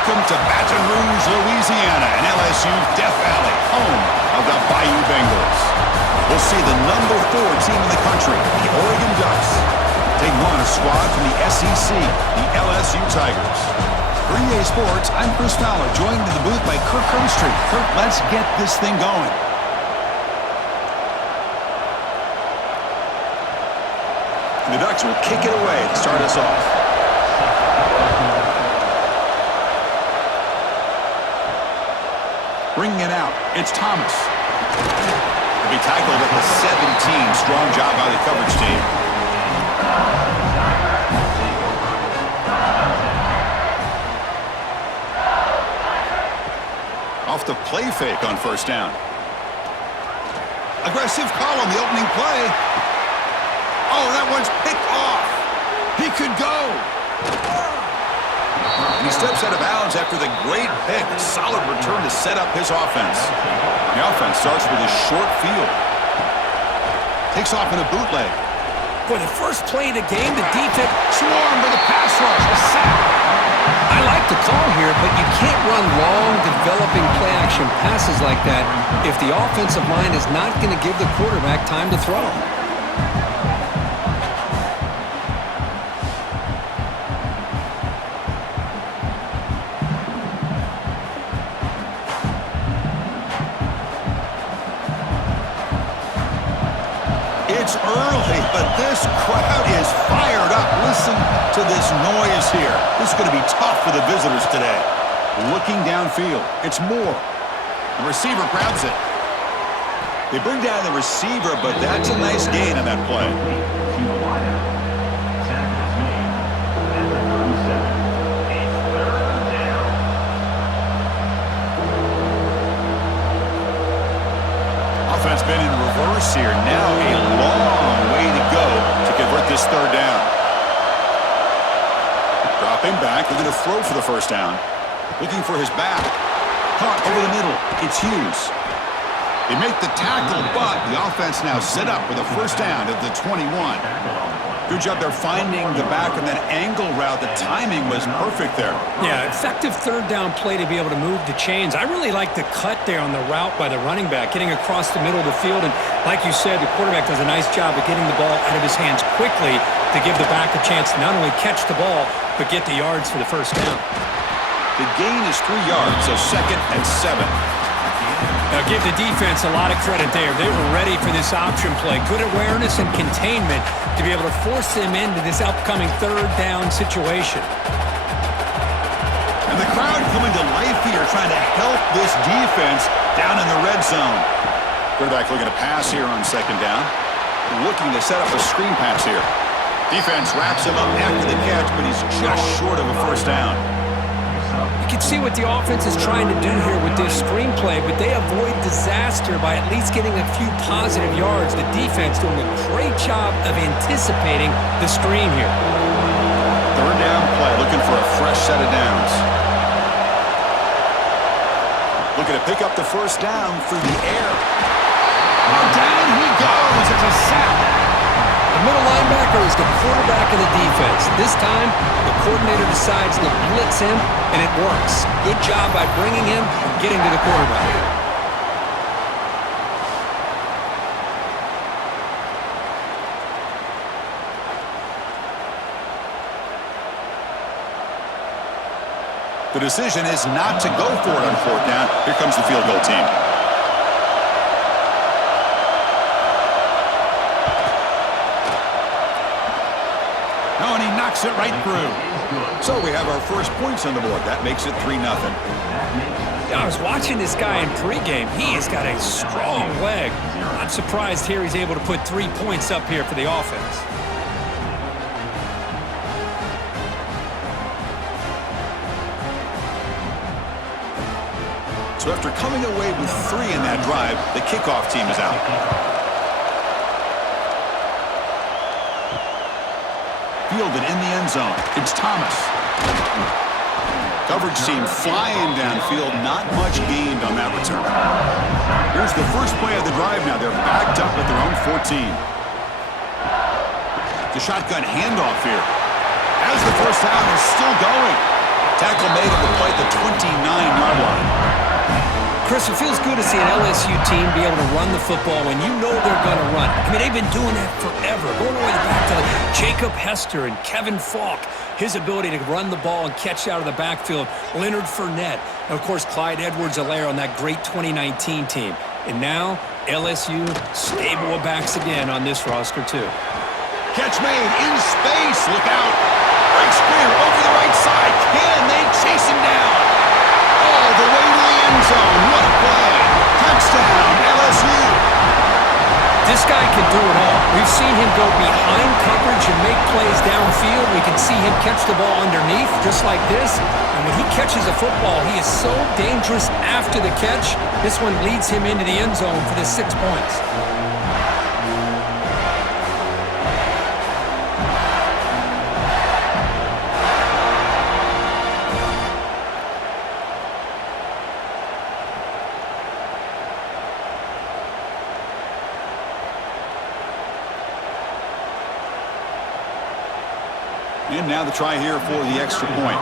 Welcome to Baton Rouge, Louisiana, and LSU's Death Valley, home of the Bayou Bengals. We'll see the #4 team in the country, the Oregon Ducks, take on a squad from the SEC, the LSU Tigers. For EA Sports, I'm Chris Fowler, joined in the booth by Kirk Hermstreet. Kirk, let's get this thing going. The Ducks will kick it away to start us off. Bringing it out, it's Thomas. He'll be tackled at the 17. Strong job by the coverage team. Off the play fake on first down. Aggressive call on the opening play. Oh, that one's picked off. He could go. And he steps out of bounds after the great pick. Solid return to set up his offense. The offense starts with a short field. Takes off in a bootleg. For the first play of the game, the defense swarmed with a pass rush. A sack. I like the call here, but you can't run long, developing play-action passes like that if the offensive line is not going to give the quarterback time to throw. It's early, but this crowd is fired up. Listen to this noise here. This is going to be tough for the visitors today. Looking downfield, it's Moore. The receiver grabs it. They bring down the receiver, but that's a nice gain on that play. Offense been in reverse here. Now a long way to go to convert this third down. Dropping back, looking to throw for the first down. Looking for his back. Caught over the middle. It's Hughes. They make the tackle, but the offense now set up with a first down at the 21. Good job there finding the back on that angle route. The timing was perfect there. Yeah, effective third down play to be able to move the chains. I really like the cut there on the route by the running back, getting across the middle of the field. And like you said, the quarterback does a nice job of getting the ball out of his hands quickly to give the back a chance to not only catch the ball, but get the yards for the first down. The gain is 3 yards, so 2nd and 7. Now give the defense a lot of credit there. They were ready for this option play. Good awareness and containment to be able to force them into this upcoming third down situation. And the crowd coming to life here, trying to help this defense down in the red zone. Quarterback looking to pass here on 2nd down. Looking to set up a screen pass here. Defense wraps him up after the catch, but he's just short of a first down. You can see what the offense is trying to do here with this screenplay, but they avoid disaster by at least getting a few positive yards. The defense doing a great job of anticipating the screen here. Third down play, looking for a fresh set of downs. Looking to pick up the first down through the air. Oh, down he goes. It's a sack. The middle linebacker is the quarterback of the defense. This time, the coordinator decides to blitz him, and it works. Good job by bringing him and getting to the quarterback. The decision is not to go for it on 4th down. Here comes the field goal team. Oh, and he knocks it right through. So we have our first points on the board. That makes it 3-0. I was watching this guy in pregame. He has got a strong leg. I'm surprised here he's able to put 3 points up here for the offense. So after coming away with 3 in that drive, the kickoff team is out. Fielded in the end zone. It's Thomas. Coverage team flying downfield. Not much gained on that return. Here's the first play of the drive now. They're backed up at their own 14. The shotgun handoff here. As the first down is still going. Tackle made on the play at the 29-yard line. Chris, it feels good to see an LSU team be able to run the football when you know they're going to run it. I mean, they've been doing that forever, going all the way back to Jacob Hester and Kevin Falk. His ability to run the ball and catch out of the backfield, Leonard Fournette, and, of course, Clyde Edwards-Helaire on that great 2019 team. And now, LSU stable of backs again on this roster, too. Catch made in space. Look out. Breaks clear over the right side. Can they chase him down? All the way to the end zone. What a play. Touchdown, LSU. This guy can do it all. We've seen him go behind coverage and make plays downfield. We can see him catch the ball underneath, just like this. And when he catches a football, he is so dangerous after the catch. This one leads him into the end zone for the 6 points. And now the try here for the extra point.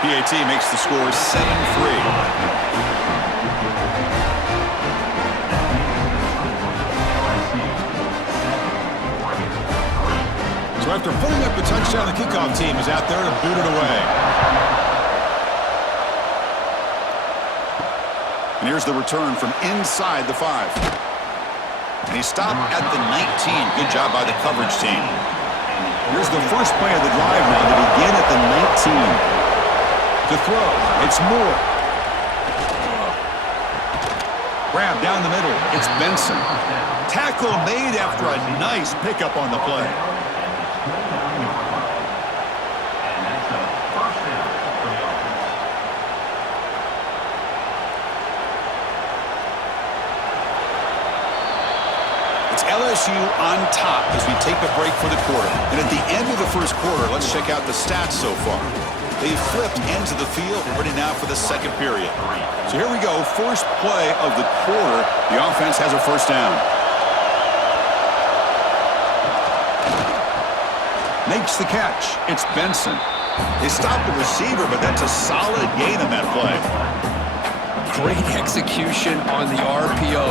PAT makes the score 7-3. So after putting up the touchdown, the kickoff team is out there to boot it away. And here's the return from inside the 5. And he stopped at the 19. Good job by the coverage team. Here's the first play of the drive now to begin at the 19. To throw, it's Moore. Grab down the middle, it's Benson. Tackle made after a nice pickup on the play. LSU on top as we take a break for the quarter. And at the end of the first quarter, let's check out the stats so far. They've flipped ends of the field, ready now for the second period. So here we go, first play of the quarter. The offense has a first down. Makes the catch. It's Benson. They stopped the receiver, but that's a solid gain on that play. Great execution on the RPO.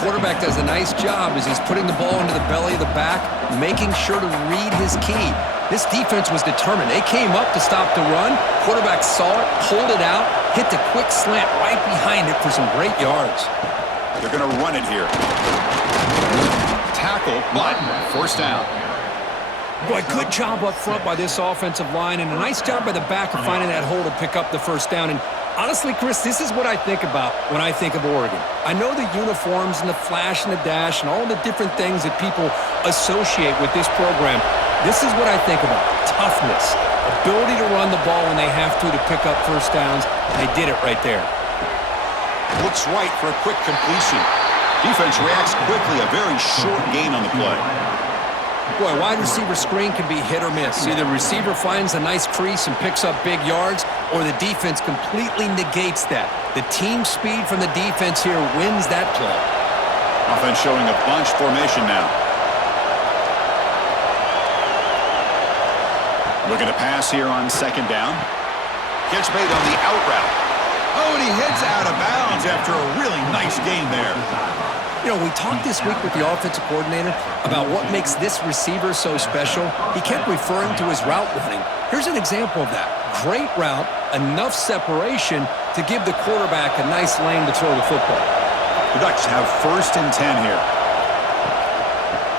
Quarterback does a nice job as he's putting the ball into the belly of the back, making sure to read his key. This defense was determined. They came up to stop the run. Quarterback saw it, pulled it out, hit the quick slant right behind it for some great yards. They're going to run it here. Tackle, but first down. Boy, good job up front by this offensive line, and a nice job by the back of finding that hole to pick up the first down. And honestly, Chris, this is what I think about when I think of Oregon. I know the uniforms and the flash and the dash and all the different things that people associate with this program. This is what I think about. Toughness, ability to run the ball when they have to pick up first downs. They did it right there. Looks right for a quick completion. Defense reacts quickly, a very short gain on the play. Boy, wide receiver screen can be hit or miss. Either receiver finds a nice crease and picks up big yards, or the defense completely negates that. The team speed from the defense here wins that play. Offense showing a bunch formation now. Looking to pass here on second down. Catch made on the out route. Oh, and he heads out of bounds after a really nice gain there. You know, we talked this week with the offensive coordinator about what makes this receiver so special. He kept referring to his route running. Here's an example of that. Great route, enough separation to give the quarterback a nice lane to throw the football. The Ducks have 1st and 10 here.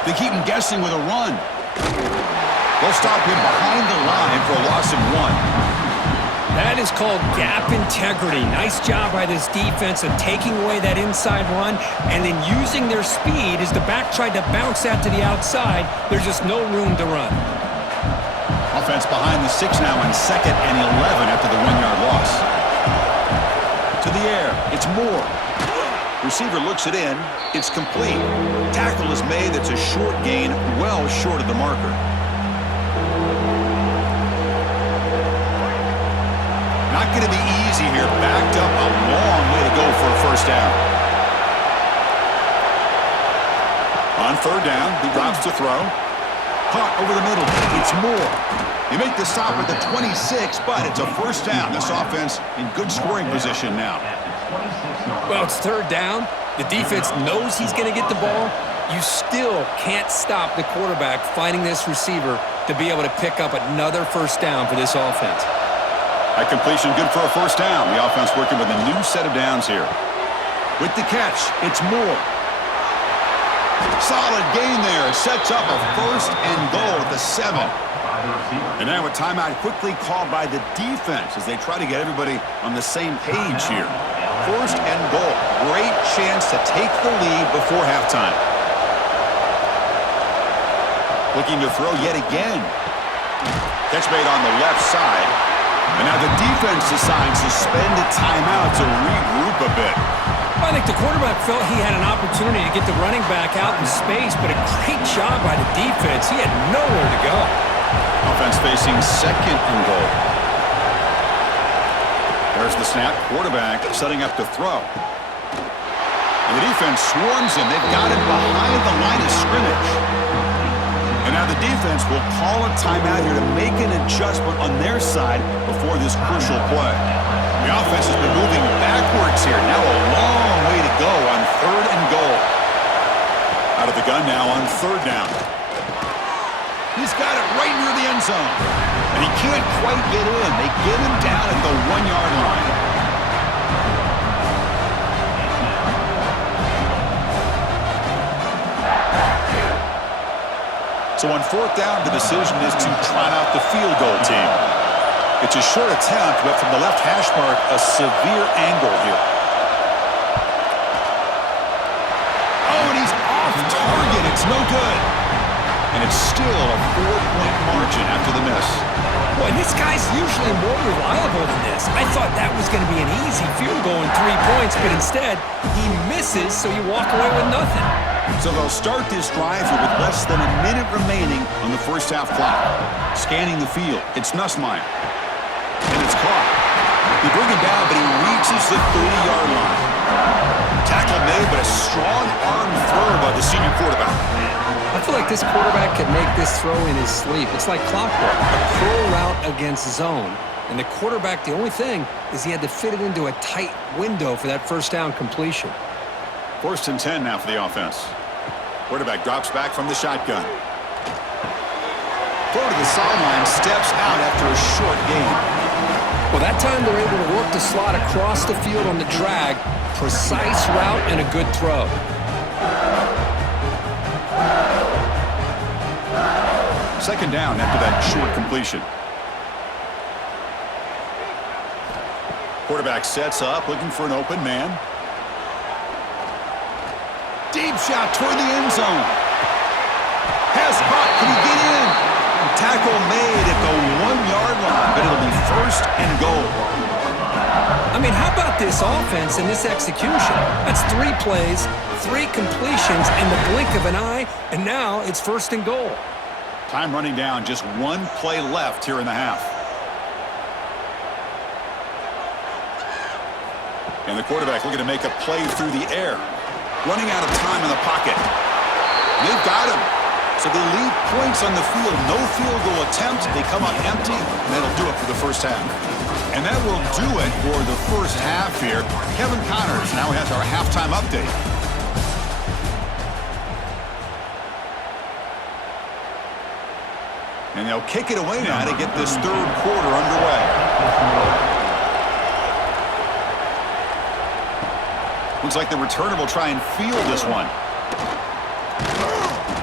They keep him guessing with a run. They'll stop him behind the line for a loss of 1. That is called gap integrity. Nice job by this defense of taking away that inside run and then using their speed as the back tried to bounce that to the outside. There's just no room to run. Offense behind the 6 now on 2nd and 11 after the 1-yard loss. To the air, it's Moore. Receiver looks it in. It's complete. Tackle is made. That's a short gain, well short of the marker. Not going to be easy here. Backed up a long way to go for a first down. On 3rd down, he drops to throw. caught over the middle. It's Moore. They make the stop at the 26, but it's a first down. This offense in good scoring position now. Well, it's third down. The defense knows he's going to get the ball. You still can't stop the quarterback finding this receiver to be able to pick up another first down for this offense. That completion good for a first down. The offense working with a new set of downs here. With the catch, it's Moore. Solid gain there. Sets up a first and goal at the 7. And now a timeout quickly called by the defense as they try to get everybody on the same page here. First and goal. Great chance to take the lead before halftime. Looking to throw yet again. Catch made on the left side. And now the defense decides to spend a timeout to regroup a bit. I think the quarterback felt he had an opportunity to get the running back out in space, but a great job by the defense. He had nowhere to go. Offense facing second and goal. There's the snap. Quarterback setting up to throw. And the defense swarms him. They've got him behind the line of scrimmage. And now the defense will call a timeout here to make an adjustment on their side before this crucial play. The offense has been moving backwards here. Now a long way to go on third and goal. Out of the gun now on third down. He's got it right near the end zone. And he can't quite get in. They get him down at the 1-yard line. So on fourth down, the decision is to trot out the field goal team. It's a short attempt, but from the left hash mark, a severe angle here. Oh, and he's off target. It's no good. And it's still a 4-point margin after the miss. Boy, this guy's usually more reliable than this. I thought that was going to be an easy field goal in 3 points, but instead, he misses, so you walk away with nothing. So they'll start this drive here with less than a minute remaining on the first half clock. Scanning the field, it's Nussmeier. And it's caught. They bring him down, but he reaches the 30-yard line. Tackle made, but a strong arm throw by the senior quarterback. I feel like this quarterback can make this throw in his sleep. It's like clockwork. A curl route against zone. And the quarterback, the only thing is he had to fit it into a tight window for that first down completion. First and 10 now for the offense. Quarterback drops back from the shotgun. Throw to the sideline, steps out after a short gain. Well, that time they're able to work the slot across the field on the drag. Precise route and a good throw. Second down after that short completion. Quarterback sets up, looking for an open man. Deep shot toward the end zone. Has caught. Can he get in? Tackle made at the 1-yard line, but it'll be first and goal. I mean, how about this offense and this execution? That's 3 plays, 3 completions in the blink of an eye, and now it's first and goal. Time running down, just 1 play left here in the half. And the quarterback looking to make a play through the air. Running out of time in the pocket. They've got him. So they leave points on the field. No field goal attempt. They come up empty, and that'll do it for the first half. And that will do it for the first half here. Kevin Connors now has our halftime update. And they'll kick it away now to get this third quarter underway. Looks like the returner will try and field this one.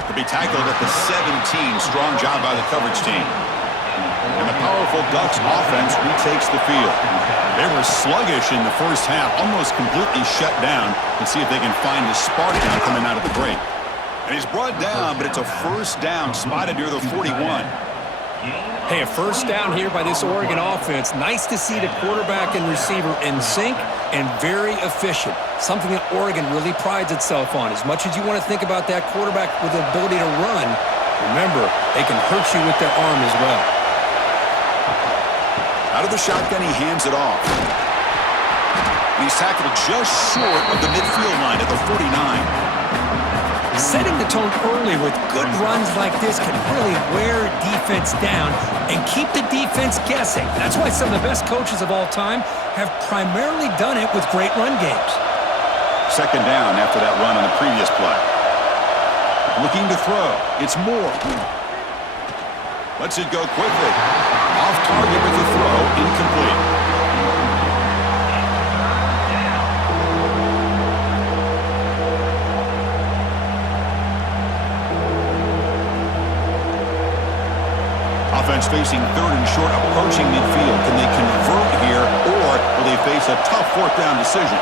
To be tackled at the 17. Strong job by the coverage team. And the powerful Ducks offense retakes the field. They were sluggish in the first half, almost completely shut down. Let's see if they can find a spark now coming out of the break. And he's brought down, but it's a first down spotted near the 41. Hey, a first down here by this Oregon offense. Nice to see the quarterback and receiver in sync and very efficient. Something that Oregon really prides itself on. As much as you want to think about that quarterback with the ability to run, remember, they can hurt you with their arm as well. Out of the shotgun, he hands it off. And he's tackled just short of the midfield line at the 49. Setting the tone early with good runs like this can really wear defense down and keep the defense guessing. That's why some of the best coaches of all time have primarily done it with great run games. Second down after that run on the previous play. Looking to throw. It's Moore. Lets it go quickly. Off target with the throw. Incomplete. Offense facing third and short, approaching midfield. Can they convert here, or will they face a tough fourth down decision?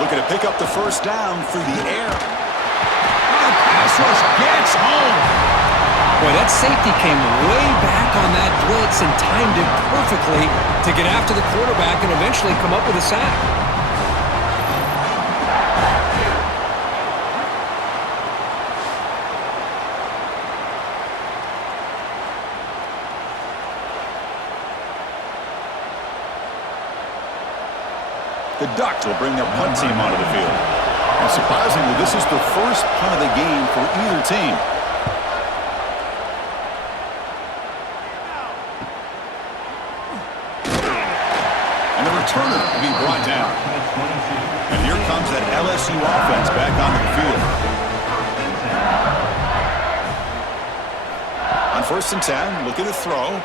Looking to pick up the first down through the air. The pass rush gets home. Boy, that safety came way back on that blitz and timed it perfectly to get after the quarterback and eventually come up with a sack. The Ducks will bring their punt team onto the field. And surprisingly, this is the first punt of the game for either team. And the returner will be brought down. And here comes that LSU offense back onto the field. On 1st and 10, looking to throw.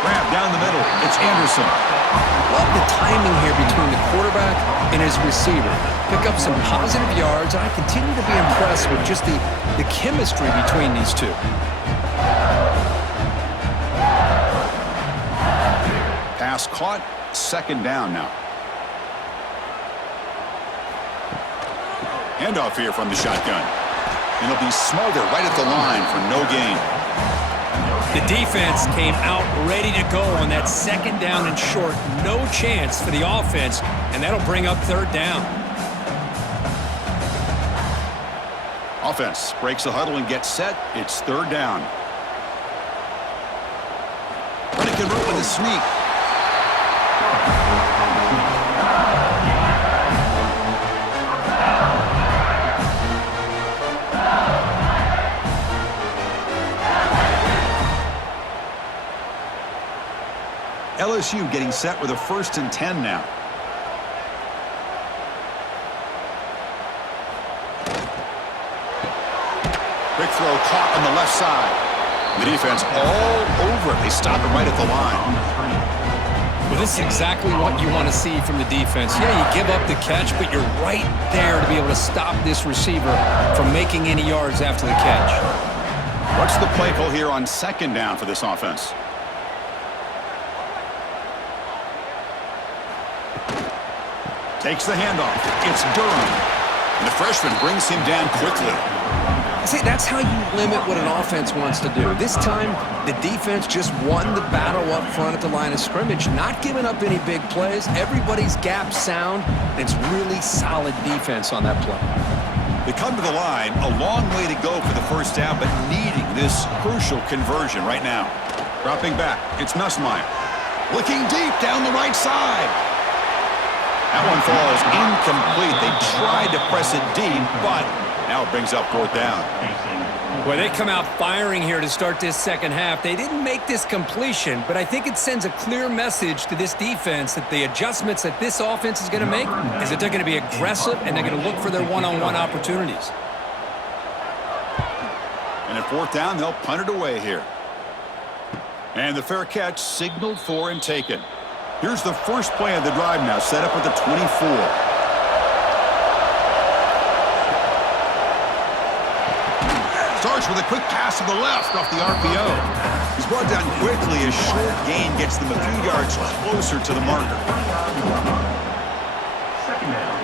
Grab down the middle. It's Anderson. Love the timing here between the quarterback and his receiver. Pick up some positive yards, and I continue to be impressed with just the chemistry between these two. Pass caught. Second down now. Handoff here from the shotgun. And it'll be Smolder right at the line for no gain. The defense came out ready to go on that second down and short. No chance for the offense, and that'll bring up third down. Offense breaks the huddle and gets set. It's third down. Running convert with a sneak. LSU getting set with a 1st and 10 now. Quick throw caught on the left side. The defense all over it. They stop it right at the line. Well, this is exactly what you want to see from the defense. Yeah, you give up the catch, but you're right there to be able to stop this receiver from making any yards after the catch. What's the play call here on second down for this offense? Takes the handoff. It's Durham. And the freshman brings him down quickly. See, that's how you limit what an offense wants to do. This time, the defense just won the battle up front at the line of scrimmage, not giving up any big plays. Everybody's gap sound. It's really solid defense on that play. They come to the line, a long way to go for the first down, but needing this crucial conversion right now. Dropping back, it's Nussmeier. Looking deep down the right side. That one falls incomplete. They tried to press it deep, but now it brings up fourth down. Well, they come out firing here to start this second half. They didn't make this completion, but I think it sends a clear message to this defense that the adjustments that this offense is going to make is that they're going to be aggressive and they're going to look for their one-on-one opportunities. And at fourth down, they'll punt it away here. And the fair catch signaled for and taken. Here's the first play of the drive now, set up at the 24. Starts with a quick pass to the left off the RPO. He's brought down quickly. A short gain gets them a few yards closer to the marker. Second down.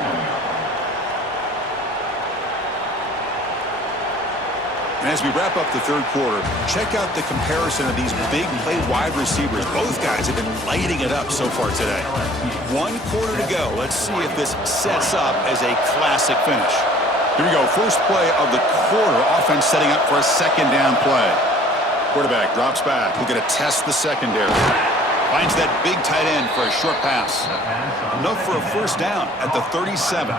And as we wrap up the third quarter, check out the comparison of these big play wide receivers. Both guys have been lighting it up so far today. 1 quarter to go. Let's see if this sets up as a classic finish. Here we go. First play of the quarter. Offense setting up for a second down play. Quarterback drops back. We're going to test the secondary. Finds that big tight end for a short pass. Enough for a first down at the 37.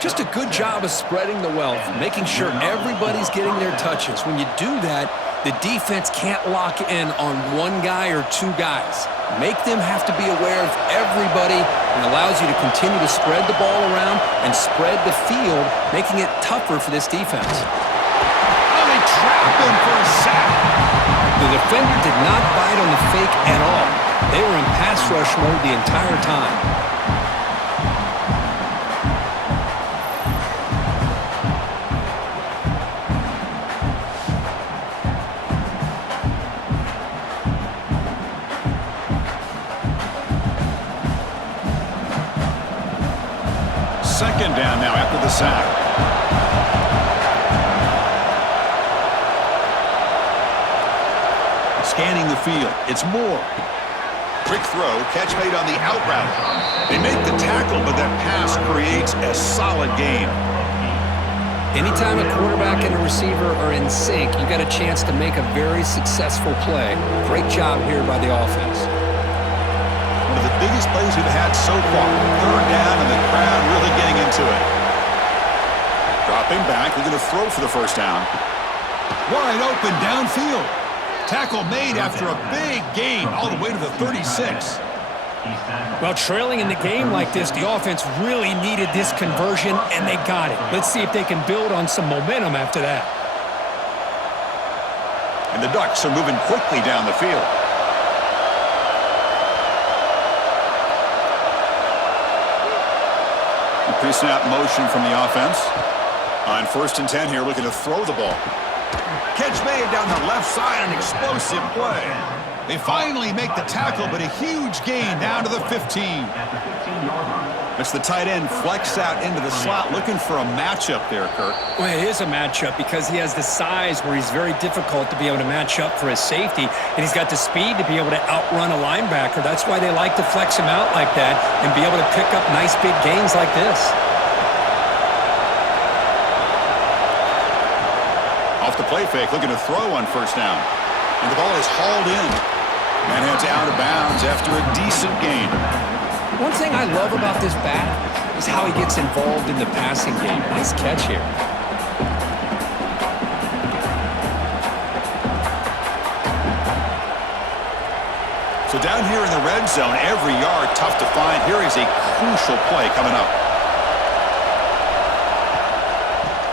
Just a good job of spreading the wealth, making sure everybody's getting their touches. When you do that, the defense can't lock in on one guy or two guys. Make them have to be aware of everybody and allows you to continue to spread the ball around and spread the field, making it tougher for this defense. Oh, they trap him for a sack. The defender did not bite on the fake at all. They were in pass rush mode the entire time. Second down now after the sack. Scanning the field. It's Moore. Quick throw. Catch made on the out route. They make the tackle, but that pass creates a solid gain. Anytime a quarterback and a receiver are in sync, you got a chance to make a very successful play. Great job here by the offense. One of the biggest plays we've had so far. Third down and the crowd really getting into it. Dropping back, looking to throw for the first down. Wide open downfield. Tackle made after a big gain all the way to the 36. Well, trailing in the game like this, the offense really needed this conversion, and they got it. Let's see if they can build on some momentum after that. And the Ducks are moving quickly down the field. Pre-snap motion from the offense. On 1st and 10 here, looking to throw the ball. Catch made down the left side, an explosive play. They finally make the tackle, but a huge gain down to the 15. It's the tight end flex out into the slot, looking for a matchup there, Kurt. Well, it is a matchup because he has the size where he's very difficult to be able to match up for his safety, and he's got the speed to be able to outrun a linebacker. That's why they like to flex him out like that and be able to pick up nice big gains like this. Off the play fake, looking to throw on 1st down. And the ball is hauled in. And heads out of bounds after a decent gain. One thing I love about this back is how he gets involved in the passing game. Nice catch here. So down here in the red zone, every yard tough to find. Here is a crucial play coming up.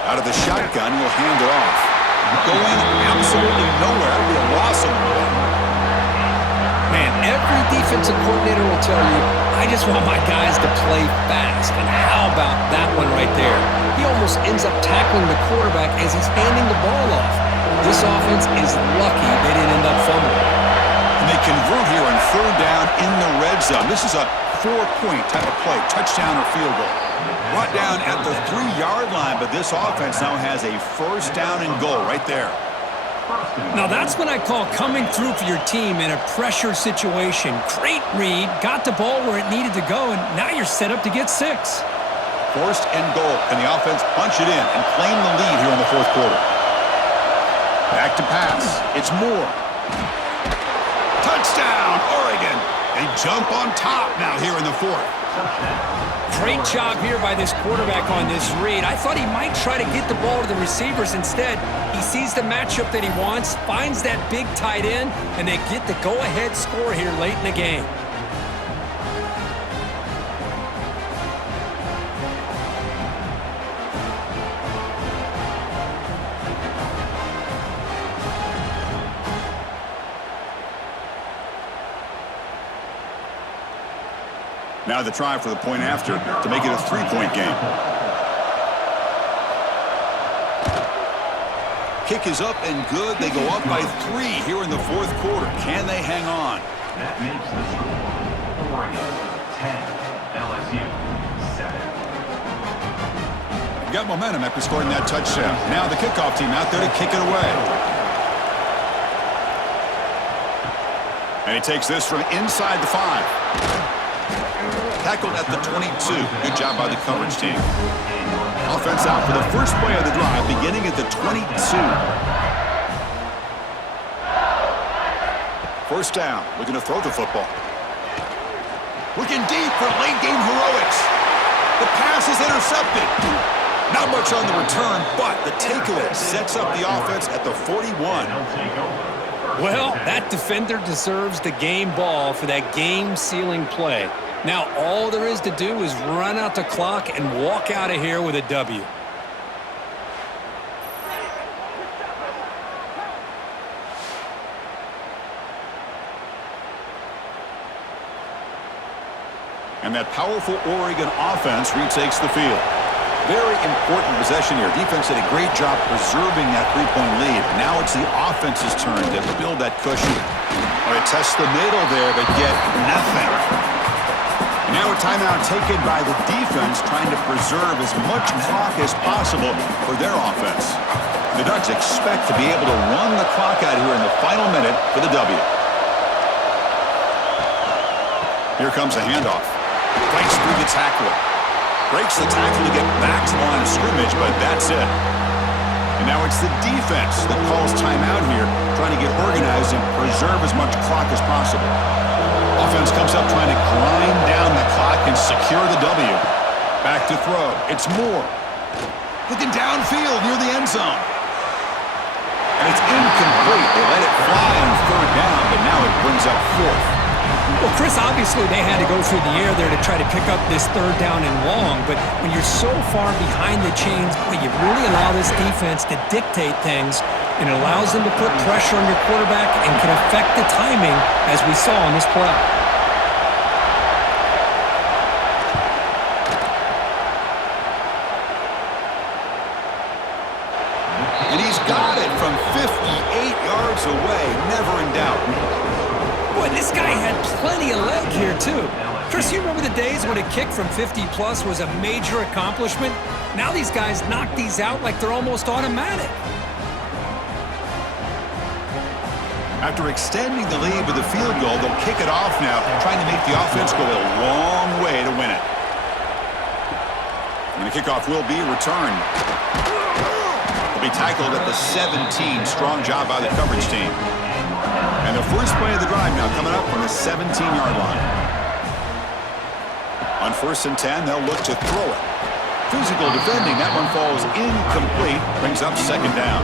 Out of the shotgun, he'll hand it off. Going absolutely nowhere. That'll be a loss of the ball. Man, every defensive coordinator will tell you, I just want my guys to play fast. And how about that one right there? He almost ends up tackling the quarterback as he's handing the ball off. This offense is lucky they didn't end up fumbling. And they convert here on 3rd down in the red zone. This is a 4-point type of play, touchdown or field goal. Brought down at the 3-yard line, but this offense now has a 1st down and goal right there. Now that's what I call coming through for your team in a pressure situation. Great read, got the ball where it needed to go, and now you're set up to get 6. 1st and goal. Can the offense punch it in and claim the lead here in the 4th quarter? Back to pass. It's Moore. Touchdown, Oregon. They jump on top now here in the 4th. Great job here by this quarterback on this read. I thought he might try to get the ball to the receivers. Instead, he sees the matchup that he wants, finds that big tight end, and they get the go-ahead score here late in the game. Now the try for the point after to make it a 3-point game. Kick is up and good. They go up by 3 here in the 4th quarter. Can they hang on? That makes the score Oregon 10, LSU 7. Got momentum after scoring that touchdown. Now the kickoff team out there to kick it away. And he takes this from inside the 5. Tackled at the 22. Good job by the coverage team. Offense out for the first play of the drive, beginning at the 22. 1st down, looking to throw the football. Looking deep for late game heroics. The pass is intercepted. Not much on the return, but the takeaway sets up the offense at the 41. Well, that defender deserves the game ball for that game-sealing play. Now all there is to do is run out the clock and walk out of here with a W. And that powerful Oregon offense retakes the field. Very important possession here. Defense did a great job preserving that three-point lead. Now it's the offense's turn to build that cushion. They test the middle there, but get nothing. And now a timeout taken by the defense, trying to preserve as much clock as possible for their offense. The Ducks expect to be able to run the clock out here in the final minute for the W. Here comes the handoff. Breaks through the tackler. Breaks the tackle to get back to the line of scrimmage, but that's it. And now it's the defense that calls timeout here, trying to get organized and preserve as much clock as possible. Offense comes up trying to grind down the clock and secure the W. Back to throw. It's Moore. Looking downfield near the end zone. And it's incomplete. They let it fly on third down, but now it brings up fourth. Well, Chris, obviously they had to go through the air there to try to pick up this third down and long, but when you're so far behind the chains, boy, you really allow this defense to dictate things, and it allows them to put pressure on your quarterback and can affect the timing, as we saw on this play. And he's got it from 58 yards away, never in doubt. Boy, this guy had plenty of leg here, too. Chris, you remember the days when a kick from 50-plus was a major accomplishment? Now these guys knock these out like they're almost automatic. After extending the lead with a field goal, they'll kick it off now, trying to make the offense go a long way to win it. And the kickoff will be returned. He'll be tackled at the 17. Strong job by the coverage team. And the first play of the drive now coming up from the 17-yard line. On 1st and 10, they'll look to throw it. Physical defending. That one falls incomplete. Brings up second down.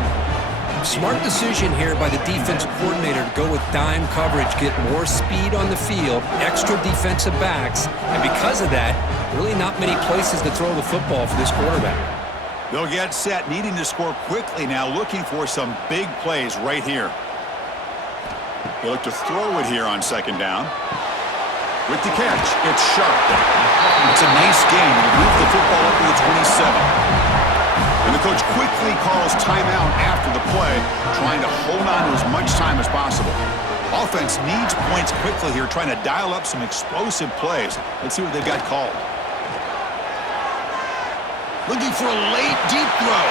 Smart decision here by the defensive coordinator to go with dime coverage, get more speed on the field, extra defensive backs, and because of that, really not many places to throw the football for this quarterback. They'll get set, needing to score quickly now, looking for some big plays right here. They look to throw it here on second down. With the catch, it's sharp. It's a nice game. They move the football up to the 27. And the coach quickly calls timeout after the play, trying to hold on to as much time as possible. Offense needs points quickly here, trying to dial up some explosive plays. Let's see what they've got called. Looking for a late, deep throw.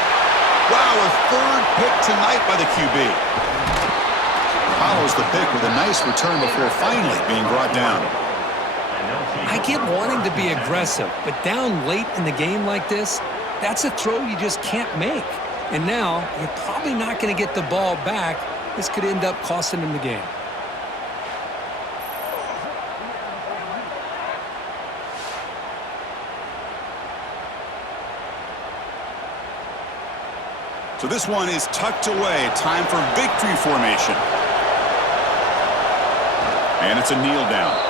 Wow, a third pick tonight by the QB. Follows the pick with a nice return before finally being brought down. I get wanting to be aggressive, but down late in the game like this, that's a throw you just can't make. And now, you're probably not going to get the ball back. This could end up costing him the game. So this one is tucked away. Time for victory formation. And it's a kneel down.